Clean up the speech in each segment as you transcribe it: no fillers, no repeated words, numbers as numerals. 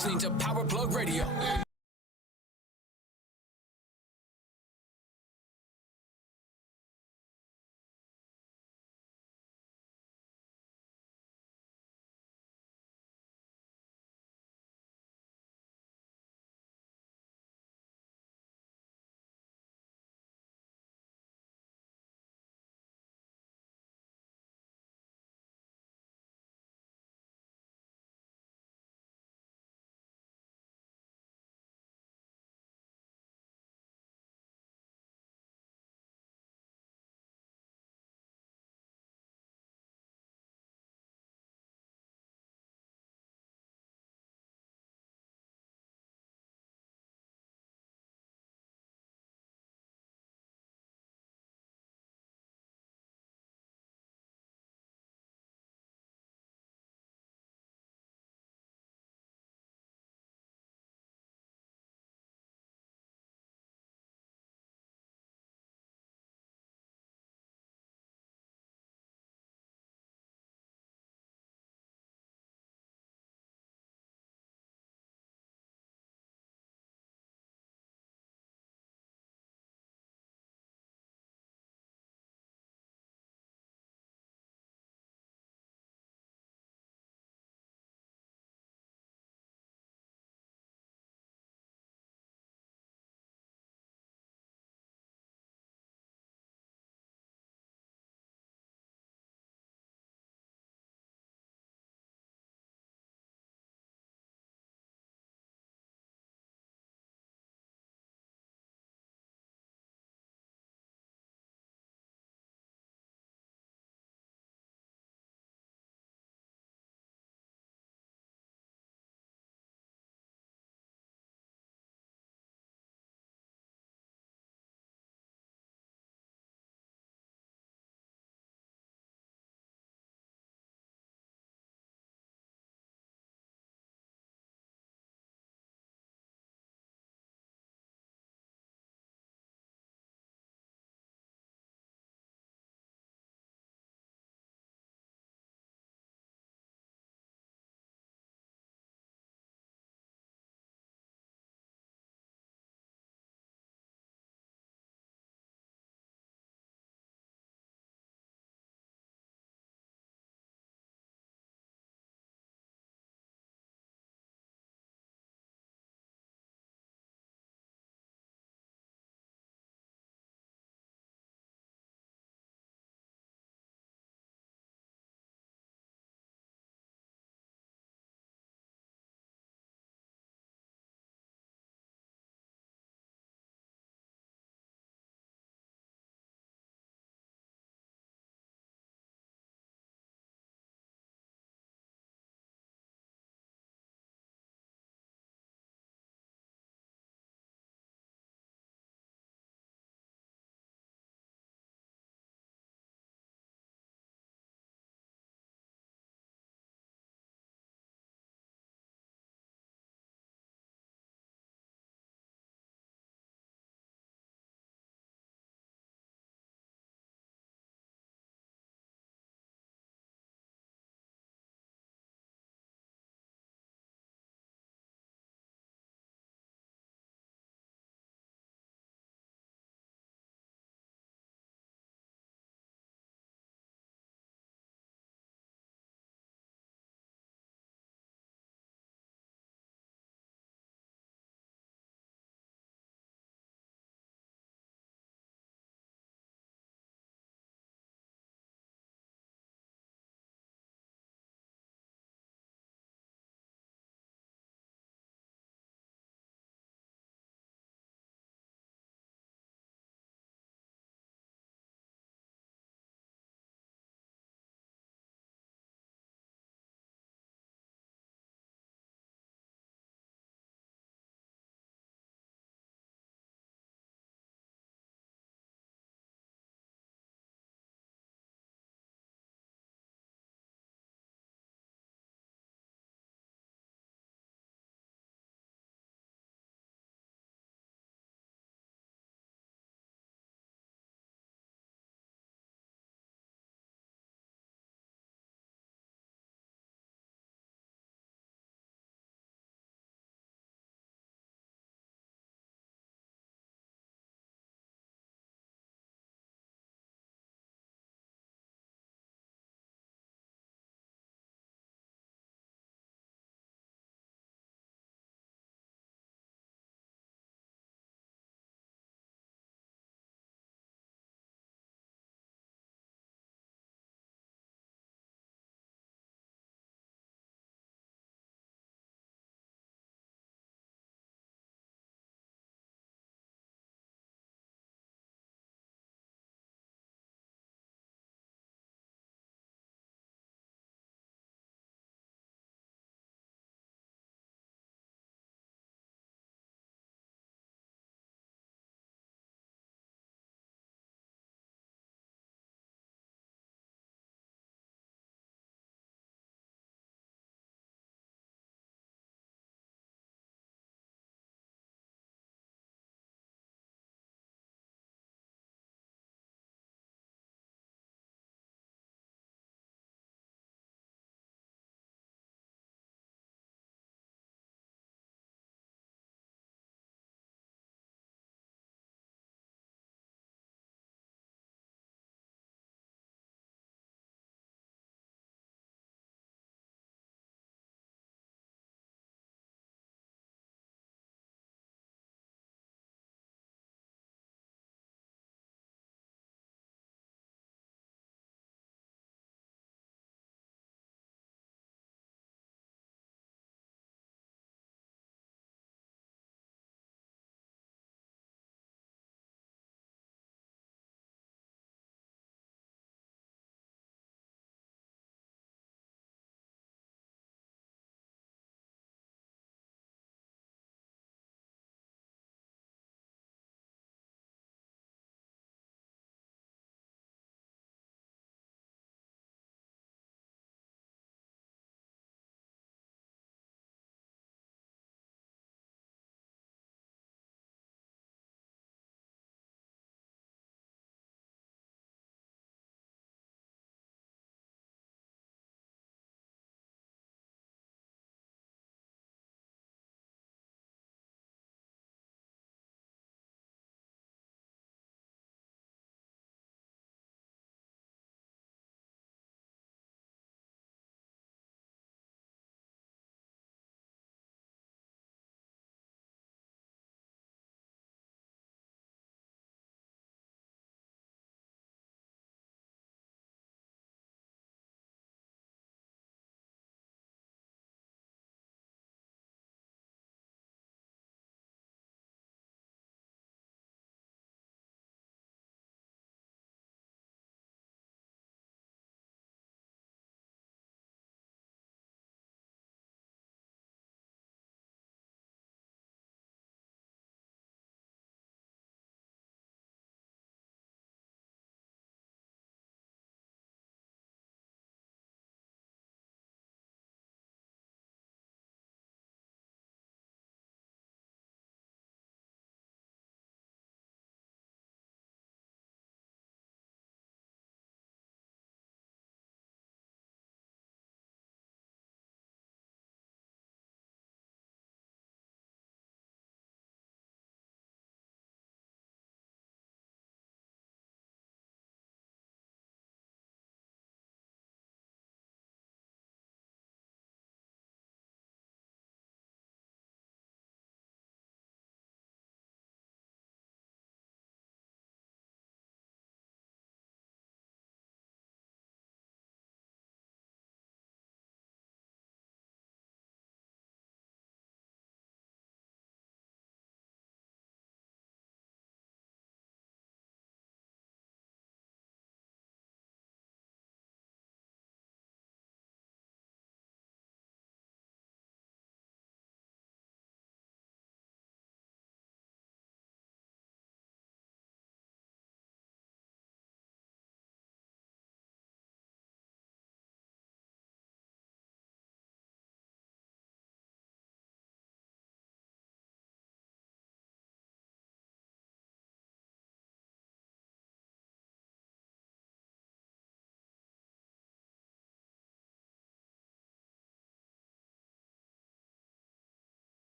listening to Power Plug Radio.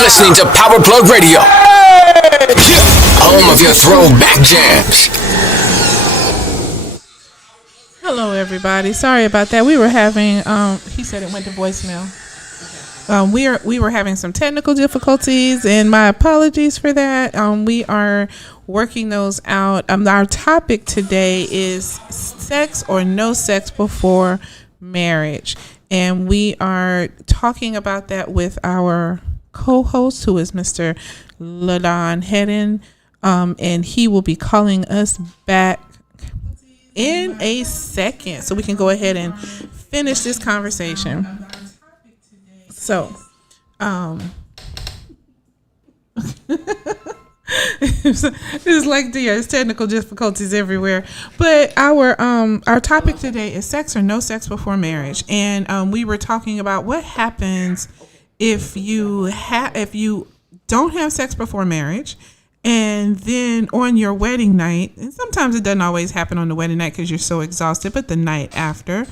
listening to Power Plug Radio, home of your throwback jams. Hello, everybody. Sorry about that. We were having. He said it went to voicemail. We were having some technical difficulties, and my apologies for that. We are working those out. Our topic today is sex or no sex before marriage, and we are talking about that with our co-host, who is Mr. LaDon Hedden, and he will be calling us back in a second, so we can go ahead and finish this conversation. So, it's like there's technical difficulties everywhere. But our topic today is sex or no sex before marriage, and we were talking about what happens if you don't have sex before marriage, and then on your wedding night, and sometimes it doesn't always happen on the wedding night because you're so exhausted, but the night after,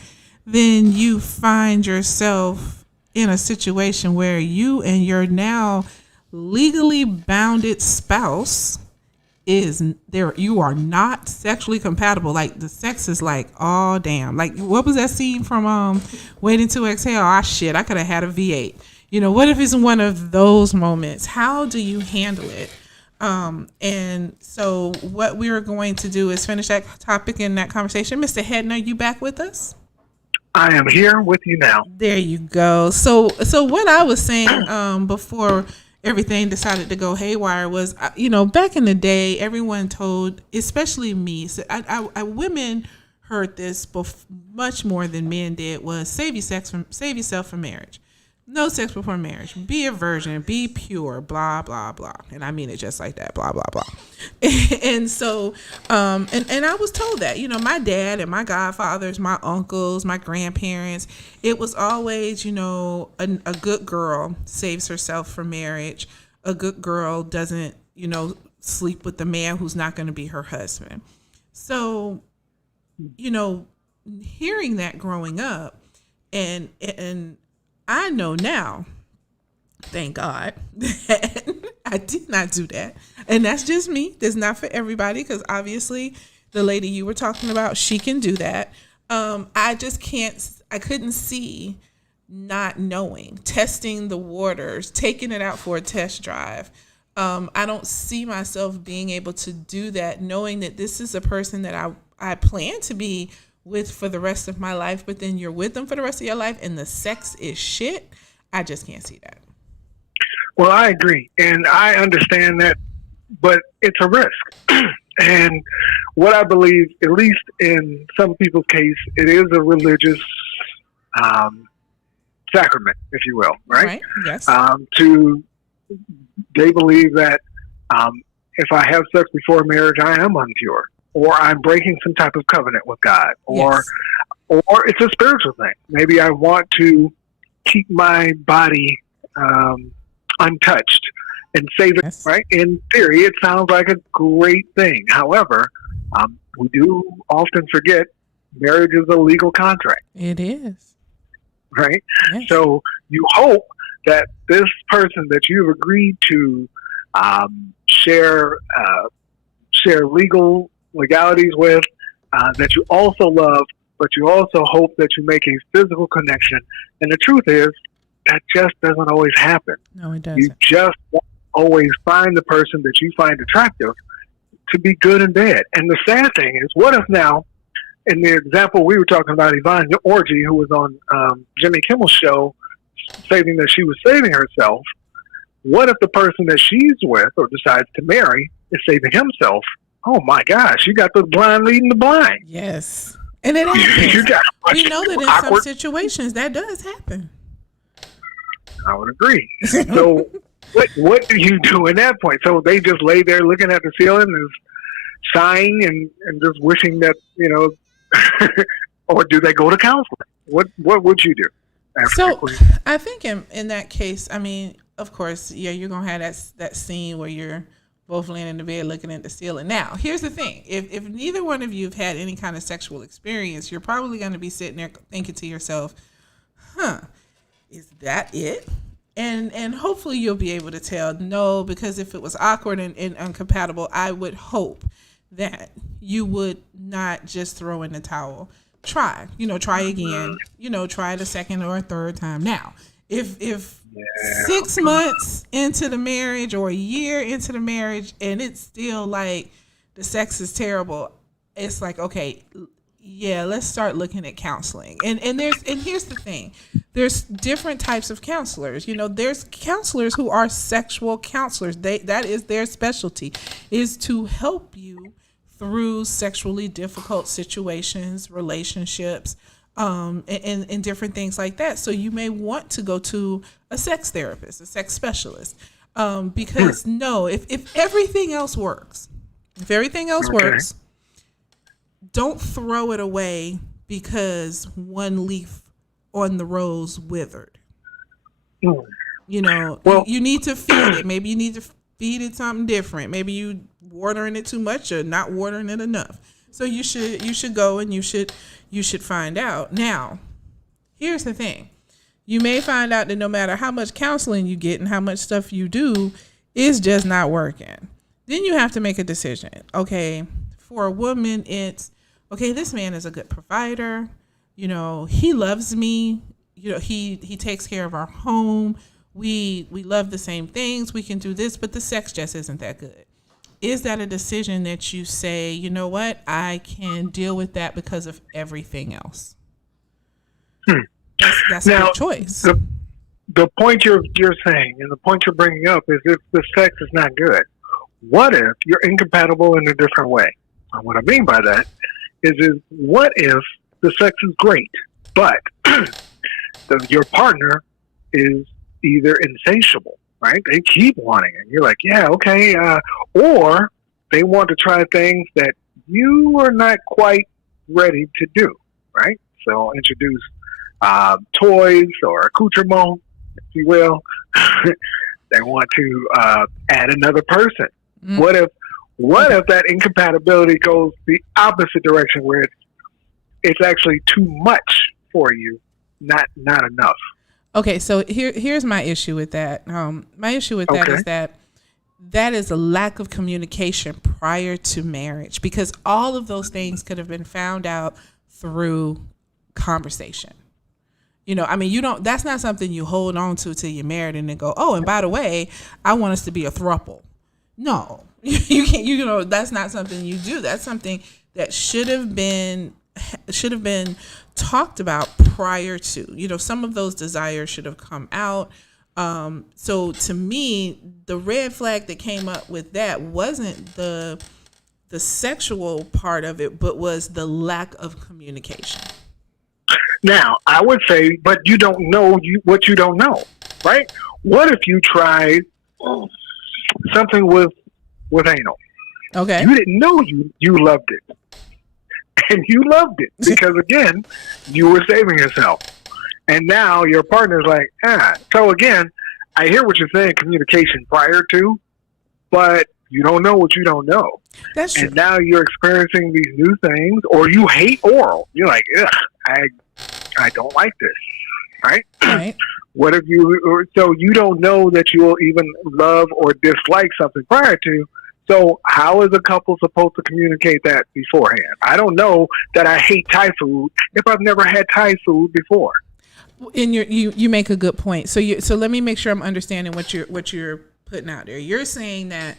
then you find yourself in a situation where you and your now legally bounded spouse is there. You are not sexually compatible. Like the sex is like, oh damn. Like what was that scene from Waiting to Exhale? Ah shit, I could have had a V8. You know, what if it's one of those moments? How do you handle it? And so what we're going to do is finish that topic in that conversation. Mr. Hedden, are you back with us? I am here with you now. There you go. So what I was saying before everything decided to go haywire was, back in the day, everyone told, especially me, so women heard this much more than men did, was save yourself from marriage. No sex before marriage. Be a virgin. Be pure. Blah, blah, blah. And I mean it just like that. Blah, blah, blah. And so, and I was told that, my dad and my godfathers, my uncles, my grandparents, it was always, a good girl saves herself from marriage. A good girl doesn't, sleep with the man who's not going to be her husband. So, hearing that growing up and I know now, thank God, that I did not do that. And that's just me. That's not for everybody, because obviously the lady you were talking about, she can do that. I couldn't see not knowing, testing the waters, taking it out for a test drive. I don't see myself being able to do that, knowing that this is a person that I plan to be with for the rest of my life, but then you're with them for the rest of your life and the sex is shit. I just can't see that. Well, I agree, and I understand that, but it's a risk. And what I believe, at least in some people's case, it is a religious sacrament, if you will, right? Yes. They believe that if I have sex before marriage, I am impure, or I'm breaking some type of covenant with God, or it's a spiritual thing. Maybe I want to keep my body untouched and save it, right? In theory, it sounds like a great thing. However, we do often forget marriage is a legal contract. It is. Right? Yes. So you hope that this person that you've agreed to share legalities with, that you also love, but you also hope that you make a physical connection. And the truth is, that just doesn't always happen. No, it doesn't. You just won't always find the person that you find attractive to be good in bed. And the sad thing is, what if now, in the example we were talking about, Yvonne Orji, who was on Jimmy Kimmel's show, stating that she was saving herself, what if the person that she's with or decides to marry is saving himself? Oh my gosh, you got the blind leading the blind. Yes. And it happens. We know that in some situations that does happen. I would agree. So what do you do in that point? So they just lay there looking at the ceiling and sighing and just wishing that, or do they go to counseling? What would you do? So I think in that case, I mean, of course, you're going to have that scene where you're both laying in the bed looking at the ceiling. Now, here's the thing. If neither one of you have had any kind of sexual experience, you're probably going to be sitting there thinking to yourself, is that it? And hopefully you'll be able to tell no, because if it was awkward and incompatible, I would hope that you would not just throw in the towel. Try again, try it a second or a third time. Now, if 6 months into the marriage or a year into the marriage and it's still like the sex is terrible, it's like, okay, yeah, let's start looking at counseling. And here's the thing. There's different types of counselors. There's counselors who are sexual counselors. That is their specialty, is to help you through sexually difficult situations, relationships, and different things like that. So you may want to go to a sex therapist, a sex specialist, because if everything else works, don't throw it away because one leaf on the rose withered. You need to feed it. Maybe you need to feed it something different. Maybe you watering it too much or not watering it enough. So you should go and you should find out. Now, here's the thing. You may find out that no matter how much counseling you get and how much stuff you do, it's just not working. Then you have to make a decision. Okay, for a woman, it's, okay, this man is a good provider. He loves me. He takes care of our home. We love the same things. We can do this, but the sex just isn't that good. Is that a decision that you say, you know what, I can deal with that because of everything else? That's now, a good choice. The point you're saying and the point you're bringing up is if the sex is not good, what if you're incompatible in a different way? And what I mean by that is what if the sex is great, but your partner is either insatiable, right? They keep wanting it. You're like, yeah, okay. Or they want to try things that you are not quite ready to do, right? So introduce toys or accoutrement, if you will. They want to add another person. Mm. What if that incompatibility goes the opposite direction, where it's actually too much for you, not enough? Okay, so here's my issue with that. My issue with that is that is a lack of communication prior to marriage, because all of those things could have been found out through conversation. That's not something you hold on to till you're married and then go, oh, and by the way, I want us to be a throuple. No, you can't. That's not something you do. That's something that should have been talked about prior to. Some of those desires should have come out. So to me, the red flag that came up with that wasn't the sexual part of it, but was the lack of communication. Now, I would say, but you don't know what you don't know, right? What if you tried something with anal? Okay. You didn't know you loved it. And you loved it because, again, you were saving yourself. And now your partner's like, So, again, I hear what you're saying, communication prior to, but you don't know what you don't know. That's true. And now you're experiencing these new things, or you hate oral. You're like, I don't like this, right? Right. What if so you don't know that you will even love or dislike something prior to. So how is a couple supposed to communicate that beforehand? I don't know that I hate Thai food if I've never had Thai food before. And you make a good point. So let me make sure I'm understanding what you're putting out there. You're saying that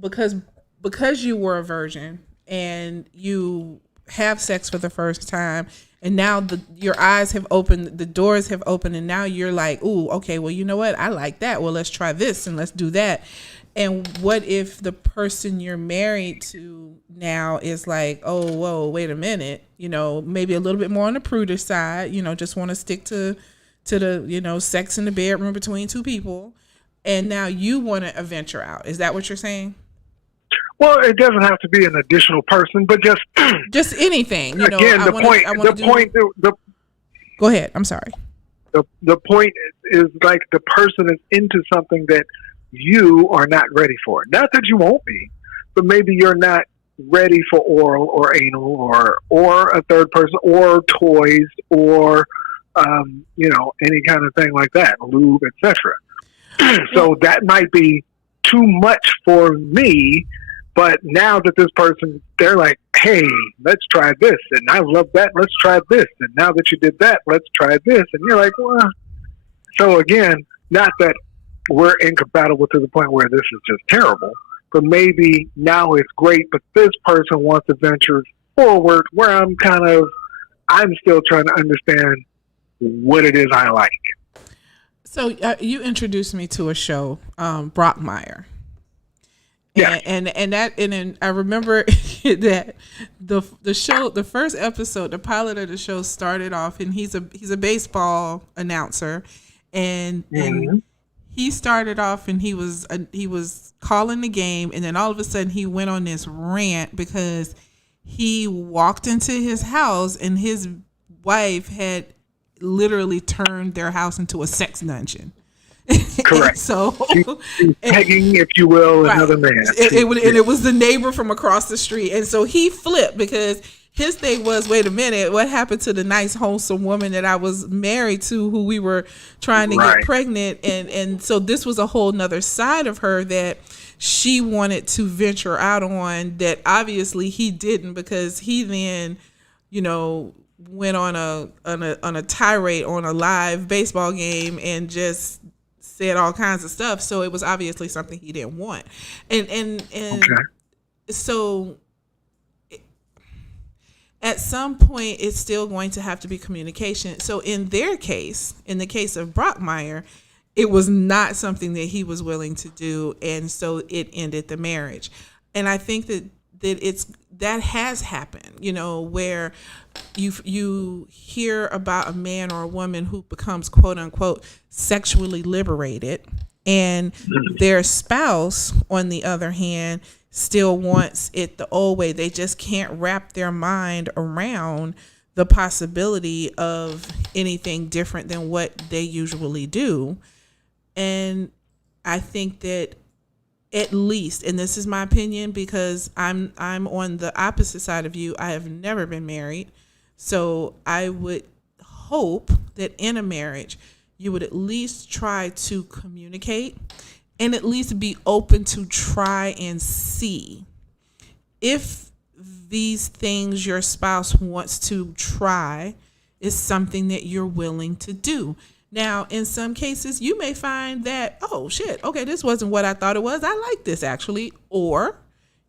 because you were a virgin and you have sex for the first time, and now your eyes have opened, the doors have opened, and now you're like, ooh, okay, well, you know what? I like that. Well, let's try this and let's do that. And what if the person you're married to now is like, oh, whoa, wait a minute, maybe a little bit more on the prudish side, just want to stick to the, sex in the bedroom between two people. And now you want to venture out. Is that what you're saying? Well, it doesn't have to be an additional person, but just anything. Again, Go ahead. I'm sorry. The point is like the person is into something that you are not ready for. Not that you won't be, but maybe you're not ready for oral or anal or a third person or toys or any kind of thing like that, lube, etc. So that might be too much for me. But now that this person, they're like, hey, let's try this. And I love that. Let's try this. And now that you did that, let's try this. And you're like, well, so again, not that we're incompatible to the point where this is just terrible, but maybe now it's great, but this person wants to venture forward where I'm still trying to understand what it is I like. So you introduced me to a show, Brockmire. Yeah. And I remember that the show, the first episode, the pilot of the show started off, and he's a baseball announcer, and he started off and he was calling the game, and then all of a sudden he went on this rant because he walked into his house and his wife had literally turned their house into a sex dungeon. Correct. So she's pegging, if you will, right. Another man. It was the neighbor from across the street, and so he flipped because his thing was, wait a minute, what happened to the nice, wholesome woman that I was married to, who we were trying to get pregnant, and so this was a whole nother side of her that she wanted to venture out on, that obviously he didn't, because he then, went on a tirade on a live baseball game and just said all kinds of stuff. So it was obviously something he didn't want. And so at some point it's still going to have to be communication. So in their case, in the case of Brockmire, it was not something that he was willing to do. And so it ended the marriage. And I think that has happened, where you hear about a man or a woman who becomes quote unquote sexually liberated, and their spouse, on the other hand, still wants it the old way. They just can't wrap their mind around the possibility of anything different than what they usually do. And I think that, at least, and this is my opinion because I'm on the opposite side of you. I have never been married. So I would hope that in a marriage, you would at least try to communicate and at least be open to try and see if these things your spouse wants to try is something that you're willing to do. Now, in some cases, you may find that, oh, shit, okay, this wasn't what I thought it was. I like this, actually. Or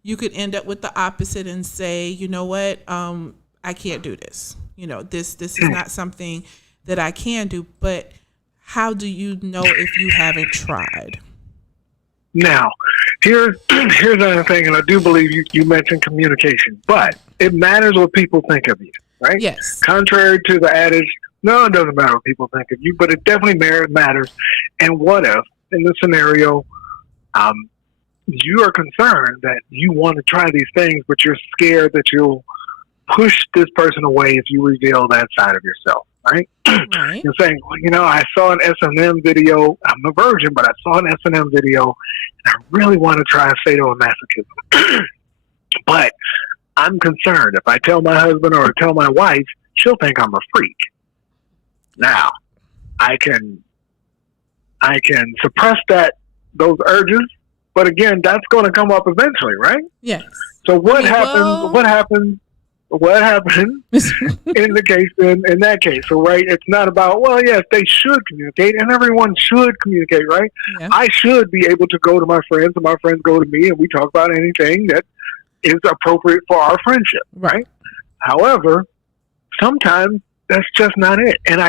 you could end up with the opposite and say, you know what, I can't do this. This is not something that I can do. But how do you know if you haven't tried? Now, here's another thing, and I do believe you mentioned communication, but it matters what people think of you, right? Yes. Contrary to the adage, no, it doesn't matter what people think of you, but it definitely matters. And what if, in this scenario, you are concerned that you want to try these things, but you're scared that you'll push this person away if you reveal that side of yourself, right? Right. You're saying, well, I saw an S&M video. I'm a virgin, but I saw an S&M video, and I really want to try sadomasochism. But I'm concerned if I tell my husband or tell my wife, she'll think I'm a freak. Now, I can suppress those urges, but again, that's going to come up eventually, right? Yes. So what happens in the case in that case? So right, it's not about, well, yes, they should communicate, and everyone should communicate, right? Yeah. I should be able to go to my friends, and my friends go to me, and we talk about anything that is appropriate for our friendship, right? However, sometimes that's just not it. And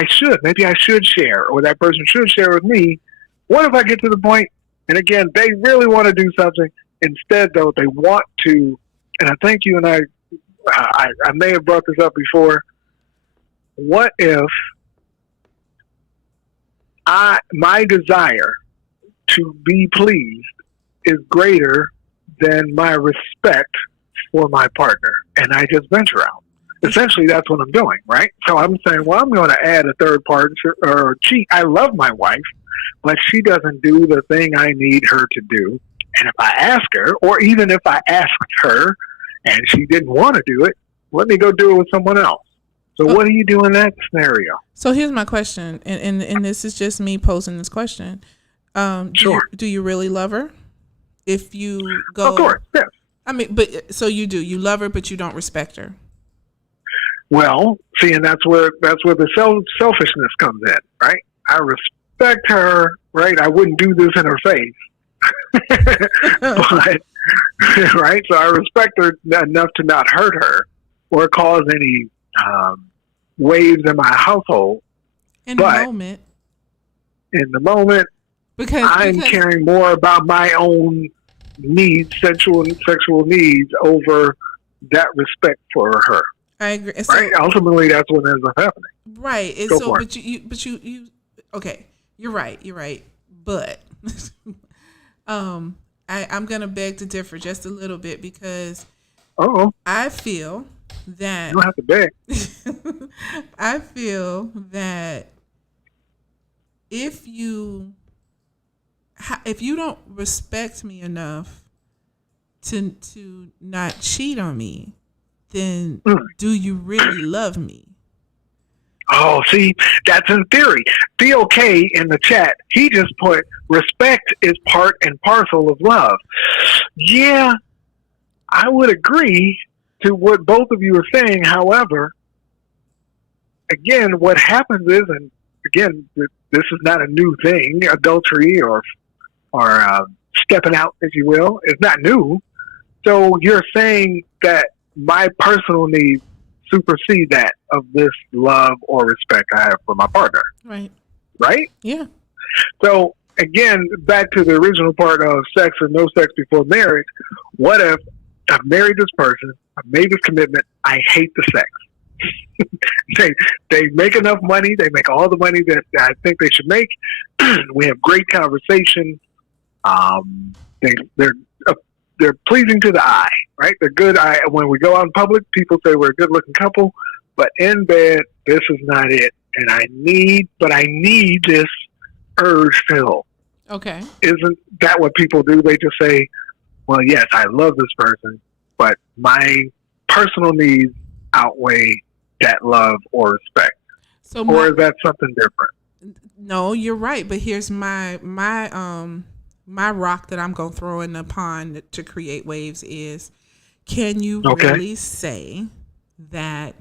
maybe I should share, or that person should share with me. What if I get to the point, and again, they really want to do something. Instead, though, they want to, and I think you and I may have brought this up before. What if my desire to be pleased is greater than my respect for my partner, and I just venture out? Essentially, that's what I'm doing, right? So I'm saying, well, I'm going to add a third party or cheat. I love my wife, but she doesn't do the thing I need her to do. And if I ask her, or even if I asked her and she didn't want to do it, let me go do it with someone else. So what do you do in that scenario? So here's my question, and this is just me posing this question. Sure. Do you really love her? If you go, Of course, yes. I mean, but so you do. You love her, but you don't respect her. Well, see, and that's where the selfishness comes in, right? I respect her, right? I wouldn't do this in her face, but right. So I respect her enough to not hurt her or cause any waves in my household. In the moment, because I'm caring more about my own needs, sexual needs, over that respect for her. I agree. Right. So, Ultimately, that's what ends up happening. Right. And Go so, for but you. Okay, you're right. But, I'm gonna beg to differ just a little bit because, I feel that you don't have to beg. I feel that if you don't respect me enough to not cheat on me, then do you really love me? Oh, see, that's in theory. BOK in the chat, he just put respect is part and parcel of love. Yeah, I would agree to what both of you are saying. However, again, what happens is, and again, this is not a new thing, adultery or stepping out, if you will, is not new. So you're saying that my personal needs supersede that of this love or respect I have for my partner. Right? Yeah. So again, back to the original part of sex or no sex before marriage. What if I've married this person, I've made this commitment, I hate the sex. They make enough money, they make all the money that I think they should make. We have great conversation. They're pleasing to the eye, right? They're good. When we go out in public, people say we're a good-looking couple, but in bed, this is not it. And I need this urge filled. Okay. Isn't that what people do? They just say, well, yes, I love this person, but my personal needs outweigh that love or respect. Or is that something different? No, you're right. But here's my rock that I'm going to throw in the pond to create waves is, can you really say that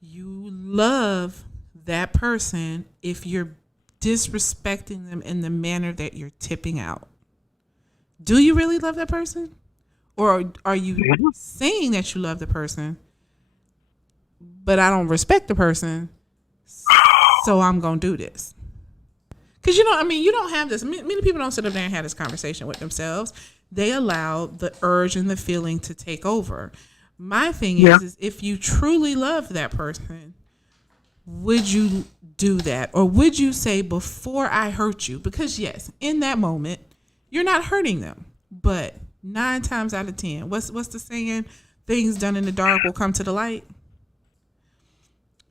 you love that person if you're disrespecting them in the manner that you're tipping out? Do you really love that person? Or are you saying that you love the person, but I don't respect the person, so I'm going to do this? Because, you don't have this. Many people don't sit up there and have this conversation with themselves. They allow the urge and the feeling to take over. My thing is if you truly love that person, would you do that? Or would you say, before I hurt you? Because, yes, in that moment, you're not hurting them. But 9 times out of 10, what's the saying? Things done in the dark will come to the light.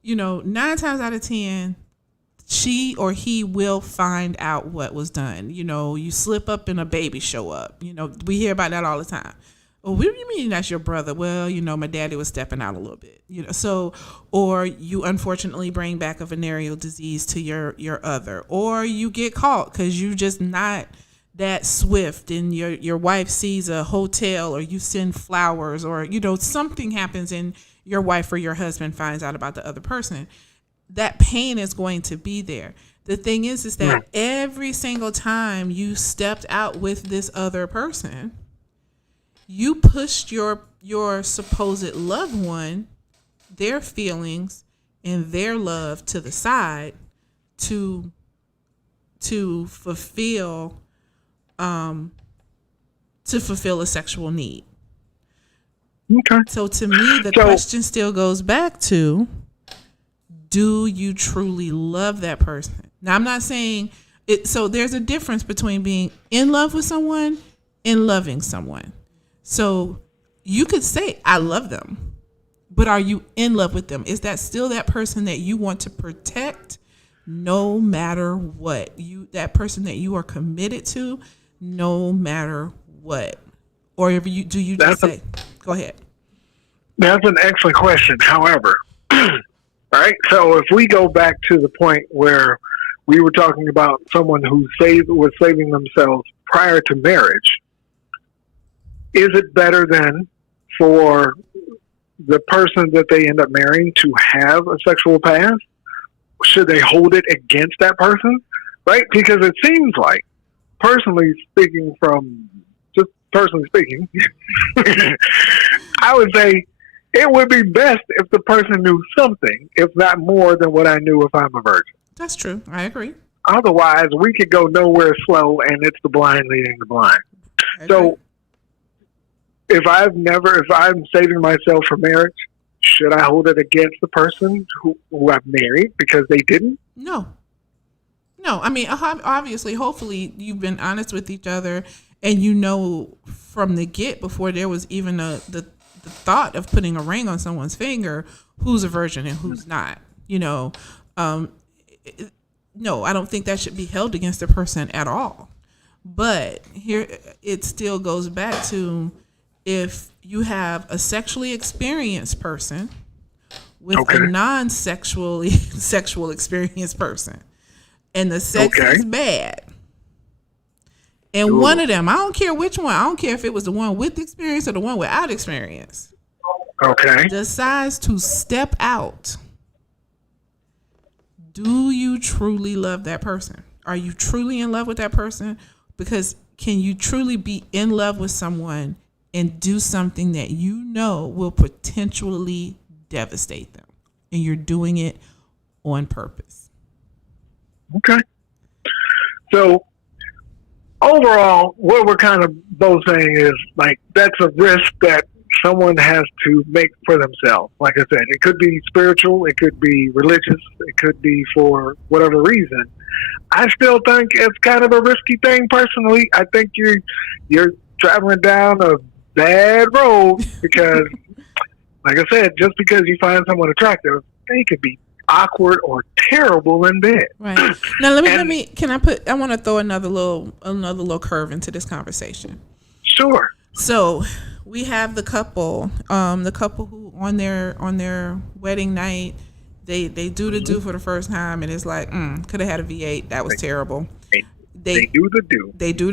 9 times out of 10, she or he will find out what was done. You slip up and a baby show up. We hear about that all the time. Oh, what do you mean that's your brother? Well, my daddy was stepping out a little bit. Or you unfortunately bring back a venereal disease to your other, or you get caught because you just not that swift, and your wife sees a hotel, or you send flowers, or something happens and your wife or your husband finds out about the other person. That pain is going to be there. The thing is that every single time you stepped out with this other person, you pushed your supposed loved one, their feelings and their love to the side to fulfill a sexual need. Okay. So to me, the question still goes back to, do you truly love that person? Now, I'm not saying it. So there's a difference between being in love with someone and loving someone. So you could say, I love them, but are you in love with them? Is that still that person that you want to protect no matter what? That person that you are committed to no matter what? Or do you just say, go ahead? That's an excellent question. However, Right? So if we go back to the point where we were talking about someone who was saving themselves prior to marriage, is it better then for the person that they end up marrying to have a sexual past? Should they hold it against that person? Right? Because it seems like, personally speaking, I would say it would be best if the person knew something, if not more than what I knew if I'm a virgin. That's true. I agree. Otherwise, we could go nowhere slow, and it's the blind leading the blind. So, if I'm saving myself for marriage, should I hold it against the person who I've married because they didn't? No. I mean, obviously, hopefully, you've been honest with each other, and you know from the get, before there was even the thought of putting a ring on someone's finger, who's a virgin and who's not. No, I don't think that should be held against the person at all. But here, it still goes back to, if you have a sexually experienced person with a non-sexually sexual experienced person, and the sex is bad, and one of them, I don't care which one, I don't care if it was the one with experience or the one without experience, decides to step out, do you truly love that person? Are you truly in love with that person? Because can you truly be in love with someone and do something that you know will potentially devastate them, and you're doing it on purpose? Okay. So overall, what we're kind of both saying is, like, that's a risk that someone has to make for themselves. Like I said, it could be spiritual, it could be religious, it could be for whatever reason. I still think it's kind of a risky thing personally. I think you're traveling down a bad road because, like I said, just because you find someone attractive, they could be awkward or terrible in bed. Right. Now I want to throw another little curve into this conversation. Sure. So we have the couple who on their wedding night, they do the do for the first time, and it's like, could have had a V8. That was terrible. They do the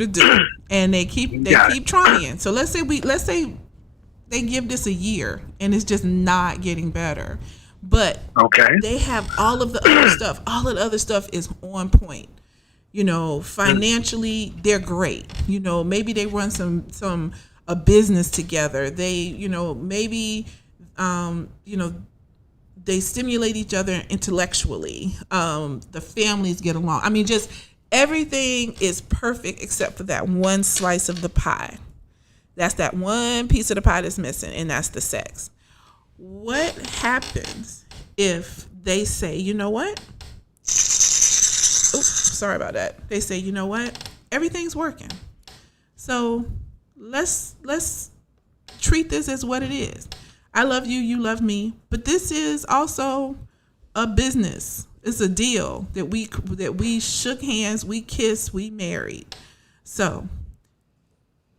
do, and they keep trying. So let's say they give this a year, and it's just not getting better. But they have all of the other stuff. All of the other stuff is on point. Financially, they're great. Maybe they run a business together. They, maybe, they stimulate each other intellectually. The families get along. I mean, just everything is perfect except for that one slice of the pie. That's that one piece of the pie that's missing, and that's the sex. What happens if they say, you know what? Oops, sorry about that. They say, you know what? Everything's working. So let's treat this as what it is. I love you, you love me, but this is also a business. It's a deal that we shook hands, we kissed, we married. So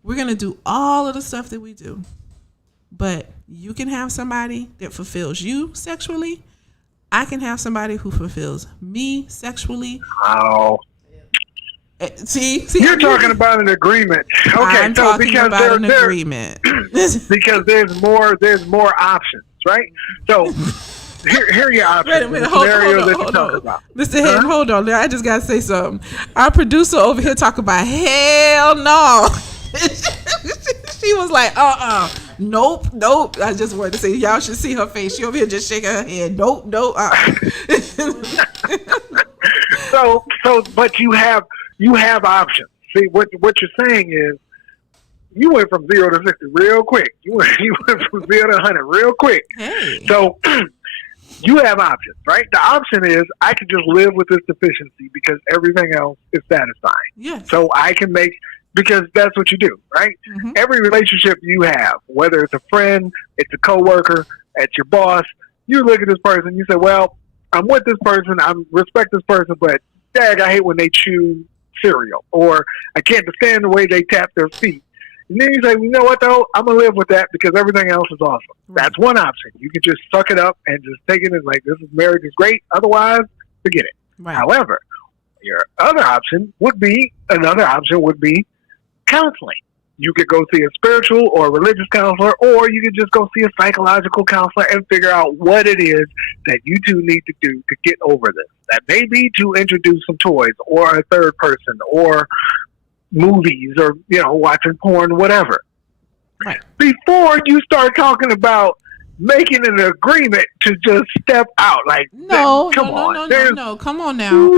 we're gonna do all of the stuff that we do. But you can have somebody that fulfills you sexually. I can have somebody who fulfills me sexually. Oh. See, you're talking about an agreement. Okay, I'm talking about an agreement. Because there's more options, right? So here are your options. Wait a minute, hold on. Mr. Hayden, hold on. I just gotta say something. Our producer over here talking about hell no. She was like, nope. I just wanted to say, y'all should see her face. She over here just shaking her head. Nope. But you have options. See, what you're saying is, you went from 0 to 60 real quick. You went from 0 to 100 real quick. Hey. So you have options, right? The option is, I can just live with this deficiency because everything else is satisfying. Yeah. So I can make. Because that's what you do, right? Mm-hmm. Every relationship you have, whether it's a friend, it's a coworker, it's your boss, you look at this person, you say, well, I'm with this person, I respect this person, but dag, I hate when they chew cereal, or I can't stand the way they tap their feet. And then you say, you know what though, I'm gonna live with that because everything else is awesome. Right. That's one option. You can just suck it up and just take it as like, this is marriage is great. Otherwise, forget it. Right. However, another option would be counseling. You could go see a spiritual or religious counselor, or you could just go see a psychological counselor and figure out what it is that you two need to do to get over this. That may be to introduce some toys or a third person or movies or, watching porn, whatever. Right. Before you start talking about making an agreement to just step out. Like, no, come on. Come on now.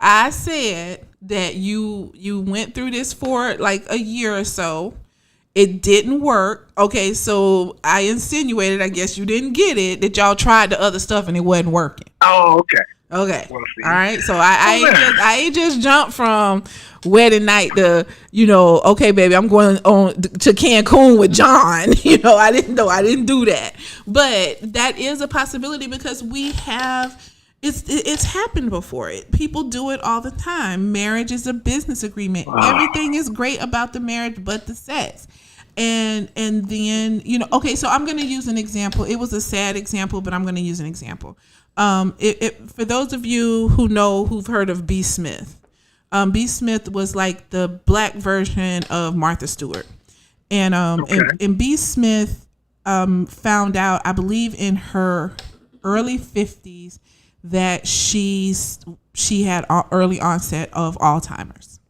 I said that you went through this for like a year or so. It didn't work. Okay, so I insinuated, I guess you didn't get it, that y'all tried the other stuff and it wasn't working. Oh, okay. Okay. We'll see. All right. So I ain't just jumped from wedding night to, okay, baby, I'm going on to Cancun with John. I didn't do that. But that is a possibility because we have, it's happened before. People do it all the time. Marriage is a business agreement. Everything is great about the marriage but the sex. And then, okay, so I'm going to use an example. It was a sad example, but I'm going to use an example. For those of you who've heard of B. Smith, B. Smith was like the black version of Martha Stewart. And B. Smith found out, I believe in her early 50s, that she had early onset of Alzheimer's.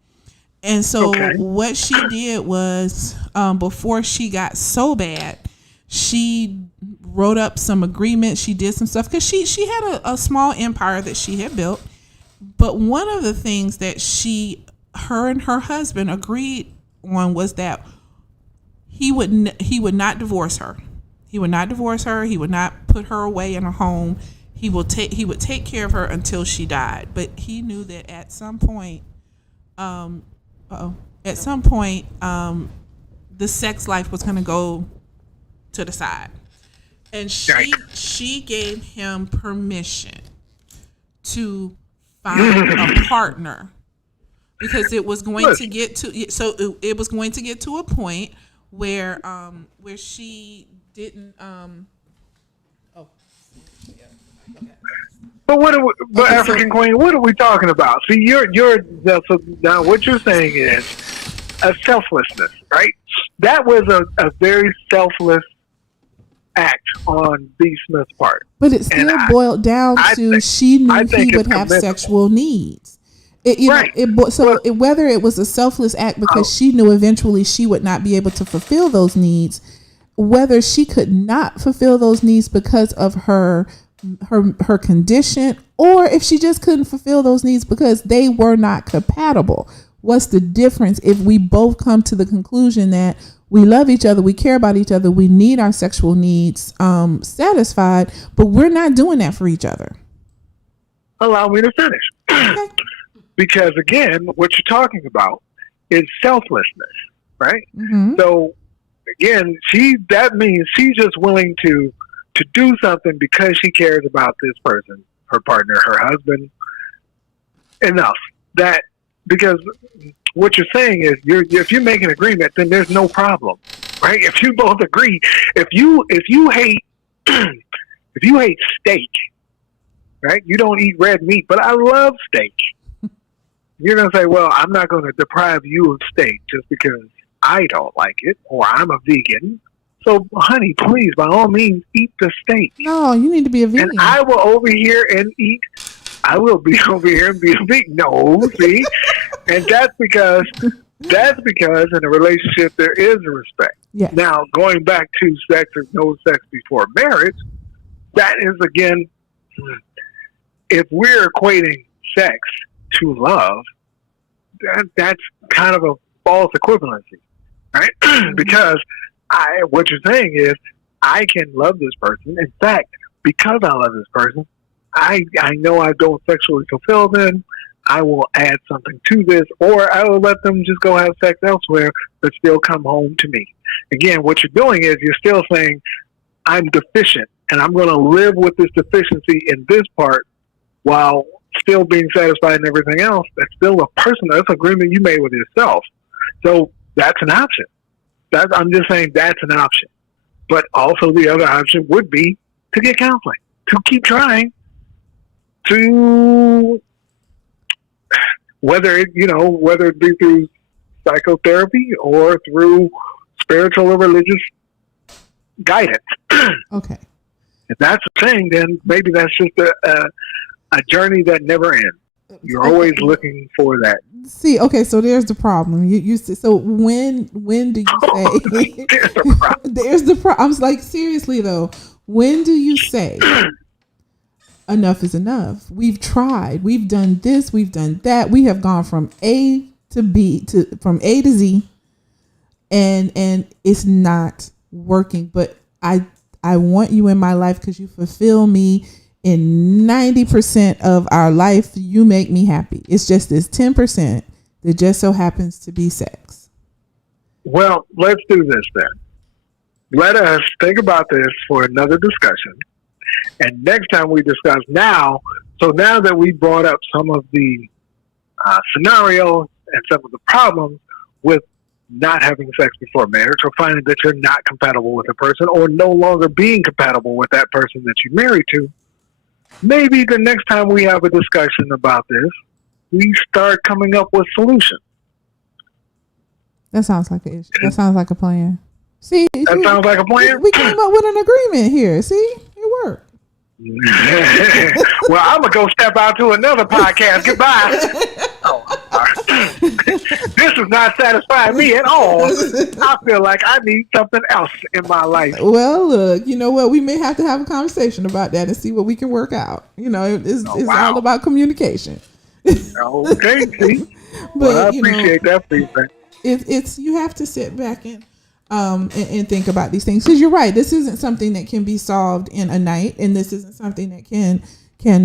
And so what she did was, before she got so bad, she wrote up some agreements. She did some stuff because she had a small empire that she had built. But one of the things that her and her husband agreed on was that he would not divorce her. He would not divorce her. He would not put her away in a home. He would take care of her until she died. But he knew that at some point, the sex life was going to go to the side. And she gave him permission to find a partner because it was going to get to a point where she didn't But African Queen, what are we talking about? See, so now what you're saying is a selflessness, right? That was a very selfless act on B. Smith's part. But it still boiled down to she knew he would have sexual needs. Whether it was a selfless act because she knew eventually she would not be able to fulfill those needs, whether she could not fulfill those needs because of her condition, or if she just couldn't fulfill those needs because they were not compatible. What's the difference if we both come to the conclusion that we love each other, we care about each other, we need our sexual needs satisfied, but we're not doing that for each other? Allow me to finish. Okay. Because again, what you're talking about is selflessness, right? Mm-hmm. So again, that means she's just willing to do something because she cares about this person, her partner, her husband, enough. Because what you're saying is, if you make an agreement, then there's no problem, right? If you both agree, if you hate steak, right? You don't eat red meat, but I love steak. You're gonna say, well, I'm not gonna deprive you of steak just because I don't like it, or I'm a vegan. So, honey, please, by all means, eat the steak. No, you need to be a vegan. And I will over here and eat. I will be over here and be a vegan. No, see? And that's because in a relationship there is a respect. Yes. Now, going back to sex or no sex before marriage, that is, again, if we're equating sex to love, that's kind of a false equivalency, right? Because what you're saying is, I can love this person. In fact, because I love this person, I know I don't sexually fulfill them. I will add something to this, or I will let them just go have sex elsewhere, but still come home to me. Again, what you're doing is you're still saying, I'm deficient, and I'm going to live with this deficiency in this part while still being satisfied in everything else. That's still a personal, that's an agreement you made with yourself. So that's an option. I'm just saying that's an option. But also the other option would be to get counseling, to keep trying to, whether it be through psychotherapy or through spiritual or religious guidance. Okay. If that's the thing, then maybe that's just a journey that never ends. You're always looking for that. See, okay, so there's the problem. So when do you say There's the problem? there's the problem? I'm like, seriously though, when do you say enough is enough? We've tried. We've done this. We've done that. We have gone from A to B from A to Z, and it's not working. But I want you in my life because you fulfill me. In 90% of our life, you make me happy. It's just this 10% that just so happens to be sex. Well, let's do this then. Let us think about this for another discussion. And next time we discuss now that we brought up some of the scenarios and some of the problems with not having sex before marriage, or finding that you're not compatible with a person, or no longer being compatible with that person that you're married to, maybe the next time we have a discussion about this, we start coming up with solutions. That sounds like an issue. That sounds like a plan. See, Sounds like a plan. We came up with an agreement here. See, it worked. Well, I'm gonna go step out to another podcast. Goodbye. This is not satisfying me at all. I feel like I need something else in my life. Well, look, you know what? We may have to have a conversation about that and see what we can work out. You know, it's all about communication. Okay, see? But I appreciate that feedback. It's you have to sit back and think about these things, because you're right. This isn't something that can be solved in a night, and this isn't something that can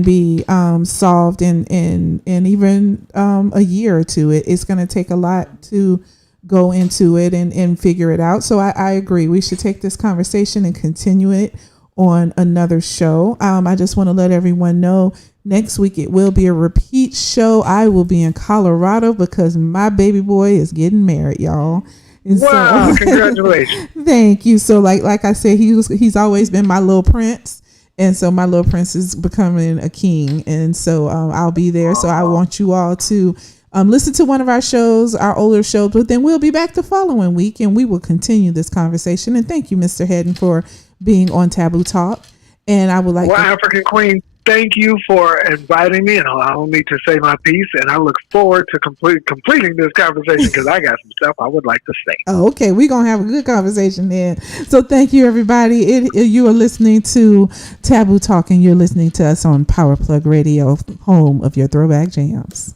be solved in even a year or two. It's going to take a lot to go into it and figure it out. So I agree. We should take this conversation and continue it on another show. I just want to let everyone know next week it will be a repeat show. I will be in Colorado because my baby boy is getting married, y'all. And wow! Congratulations! Thank you. So like I said, he's always been my little prince. And so my little prince is becoming a king. And so I'll be there. So I want you all to listen to one of our shows, our older shows, but then we'll be back the following week and we will continue this conversation. And thank you, Mr. Hedden, for being on Taboo Talk. And I would like African Queen, thank you for inviting me and allowing me to say my piece. And I look forward to completing this conversation because I got some stuff I would like to say. Oh, okay. We're going to have a good conversation then. So thank you, everybody. You are listening to Taboo Talk, and you're listening to us on Power Plug Radio, home of your throwback jams.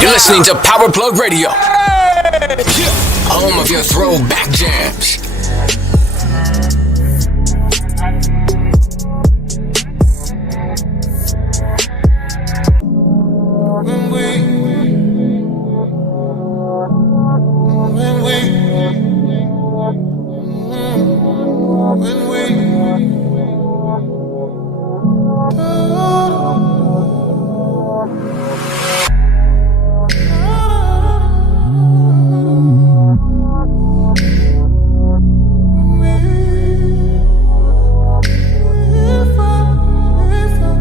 You're listening to Power Plug Radio, home of your throwback jams. When we